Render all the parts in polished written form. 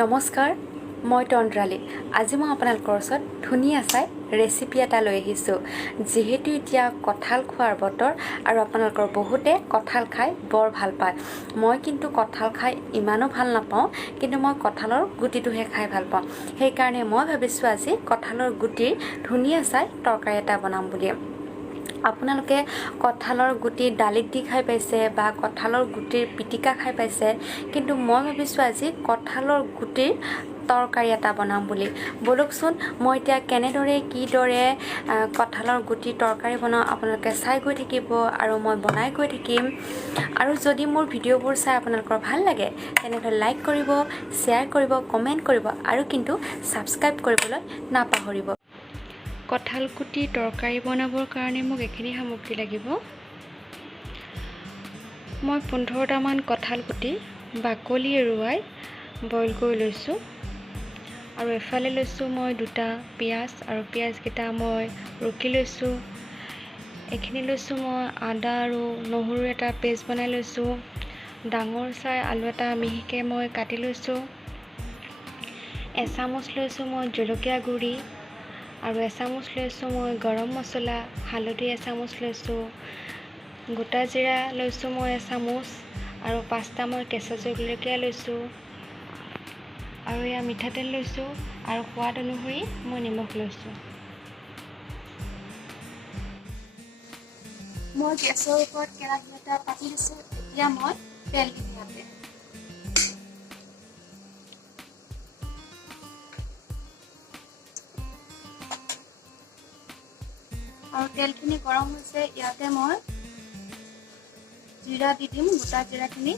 নমস্কাৰ, মই তন্দ্ৰালী। আজি মই আপোনালোকৰ ওচৰত ধুনীয়া চাই ৰেচিপি এটা লৈ আহিছোঁ। যিহেতু এতিয়া কঁঠাল খোৱাৰ বতৰ আৰু আপোনালোকৰ বহুতে কঁঠাল খাই বৰ ভাল পায়। মই কিন্তু কঁঠাল খাই ইমানো ভাল নাপাওঁ, কিন্তু মই কঁঠালৰ গুটিটোহে খাই ভাল পাওঁ। সেইকাৰণে মই ভাবিছোঁ আজি কঁঠালৰ গুটিৰ ধুনীয়া চাই তৰকাৰী এটা বনাম বুলি। আপোনালোকে কঁঠালৰ গুটি দালিত দি খাই পাইছে বা কঁঠালৰ গুটিৰ পিটিকা খাই পাইছে, কিন্তু মই ভাবিছোঁ আজি কঁঠালৰ গুটিৰ তৰকাৰী এটা বনাম বুলি। বলকচোন মই এতিয়া কিদৰে কঁঠালৰ গুটিৰ তৰকাৰী বনাওঁ আপোনালোকে চাই গৈ থাকিব আৰু মই বনাই গৈ থাকিম। আৰু যদি মোৰ ভিডিঅ'বোৰ চাই আপোনালোকৰ ভাল লাগে তেনেহ'লে লাইক কৰিব, শ্বেয়াৰ কৰিব, কমেণ্ট কৰিব আৰু কিন্তু ছাবস্ক্ৰাইব কৰিবলৈ নাপাহৰিব। কঁঠাল গুটি তৰকাৰী বনাবৰ কাৰণে মোক এইখিনি সামগ্ৰী লাগিব। মই 15টামান কঁঠাল গুটি বাকলি এৰুৱাই বইল কৰি লৈছোঁ। আৰু এফালে লৈছোঁ মই 2টা পিঁয়াজ, আৰু পিঁয়াজকেইটা মই ৰুকি লৈছোঁ। এইখিনি লৈছোঁ মই আদা আৰু নহৰু এটা পেষ্ট বনাই লৈছোঁ। ডাঙৰ চাই আলু এটা মিহিকৈ মই কাটি লৈছোঁ। এচামুচ লৈছোঁ মই জলকীয়া গুড়ি, আৰু এচামুচ লৈছোঁ মই গৰম মছলা, হালধি এচামুচ লৈছোঁ, গোটা জিৰা লৈছোঁ মই এচামুচ, আৰু 5টা মই কেঁচা জলকীয়া লৈছোঁ, আৰু এয়া মিঠাতেল লৈছোঁ, আৰু সোৱাদ অনুসৰি মই নিমখ লৈছোঁ। মই গেছৰ ওপৰত কেৰাহী এটা পাতি দিছোঁ। এতিয়া মই তেল দিম ইয়াতে। আৰু তেলখিনি গৰম হৈছে, ইয়াতে মই জিৰা দি দিম, গোটা জিৰাখিনি।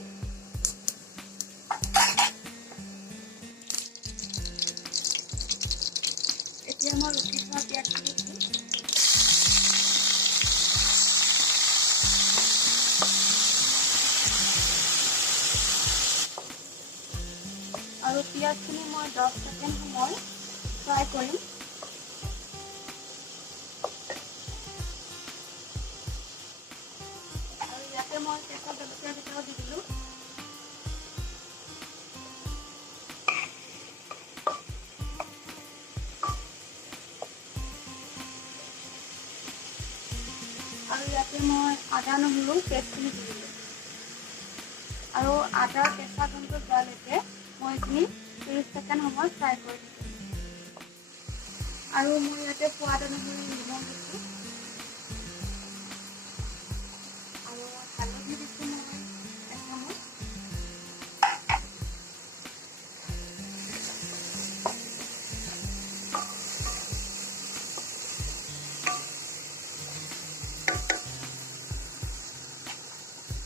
এতিয়া মই ৰুকি থোৱা পিঁয়াজখিনি দিম। আৰু পিঁয়াজখিনি মই 10 ছেকেণ্ড সময় ফ্ৰাই কৰিম। আৰু ইয়াতে মই কেঁচা জলকীয়া কেইটাও দি দিলোঁ। আৰু ইয়াতে মই আদা নহৰু পেষ্টখিনি দি দিলোঁ। আৰু আদাৰ কেঁচা গোন্ধটো যোৱালৈকে মই এইখিনি 30 ছেকেণ্ড সময় ফ্ৰাই কৰি দিম। আৰু মই ইয়াতে সোৱাদ অনুসৰি নিমখ দিছোঁ, আৰু হালধি দিছোঁ মই এচামুচ।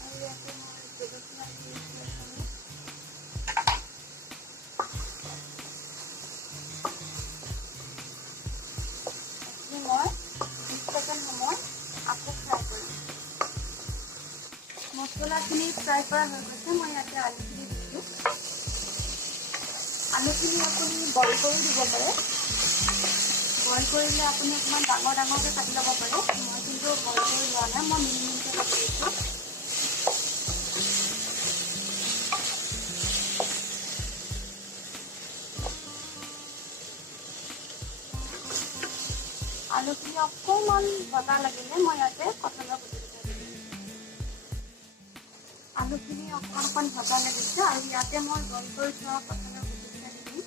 আৰু ইয়াতে মই জলকীয়া দিছোঁ এচামুচ। মই 20 ছেকেণ্ড সময় আকৌ ফ্ৰাই কৰিম। মছলাখিনি ফ্ৰাই কৰা হৈ গৈছে। মই ইয়াতে আলুখিনি দিছোঁ। আলুখিনি আপুনি বইল কৰি দিব পাৰে। বইল কৰিলে আপুনি অকণমান ডাঙৰকৈ কাটি ল'ব পাৰে। মই কিন্তু বইল কৰি লোৱা নাই, মই মিহিকৈ কাটি দিছোঁ। আলুখিনি অকণমান ভজা লাগিলে মই ইয়াতে কঁঠালৰ গুটিকেইটা দি দিম। আলুখিনি অকণমান ভজা লাগিছে, আৰু ইয়াতে মই বইল কৰি থোৱা কঁঠালৰ গুটিকেইটা দি দিম।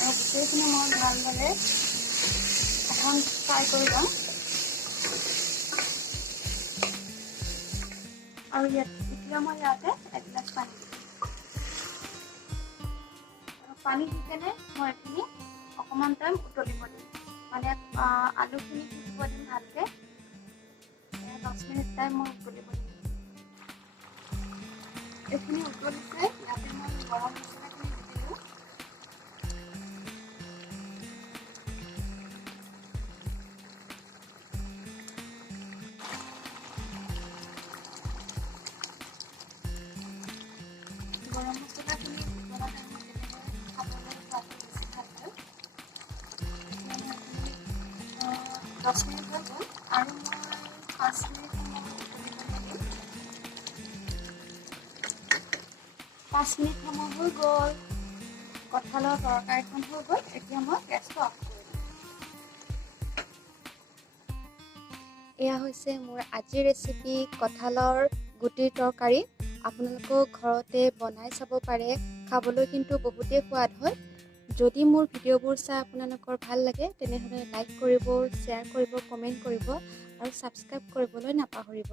আৰু গোটেইখিনি মই ভালদৰে এখন ফ্ৰাই কৰি ল'ম। আৰু এতিয়া মই ইয়াতে 1 গিলাচ পানী দিম। আৰু পানী দি কেনে মই এইখিনি অকণমান টাইম উতলিব দিম। মানে আলুখিনি সিজিব দিম ভালকৈ। 10 মিনিট টাইম মই উতলিব দিম। এইখিনি উতলিছে, ইয়াতে মই গৰম মছলাখিনি দি দিলোঁ। গৰম মছলাখিনি উতলা টাইমত যেনেকৈ খাবলৈ সোৱাদটো বেছি ভাল হয়। 10 মিনিট হৈ গ'ল, আৰু মই 5 মিনিট সময় উতলিবলৈ দিম। 5 মিনিট সময় হৈ গ'ল। কঁঠালৰ তৰকাৰীখন হৈ গ'ল। এতিয়া মই গেছটো অফ কৰি দিম। এয়া হৈছে মোৰ আজিৰ ৰেচিপি কঁঠালৰ গুটিৰ তৰকাৰী। আপোনালোকেও ঘৰতে বনাই চাব পাৰে। খাবলৈ কিন্তু বহুতেই সোৱাদ হয়। যদি মোৰ ভিডিঅ'বোৰ চাই আপোনালোকৰ ভাল লাগে তেনেহ'লে লাইক কৰিব, শ্বেয়াৰ কৰিব, কমেণ্ট কৰিব আৰু ছাবস্ক্ৰাইব কৰিবলৈ নাপাহৰিব।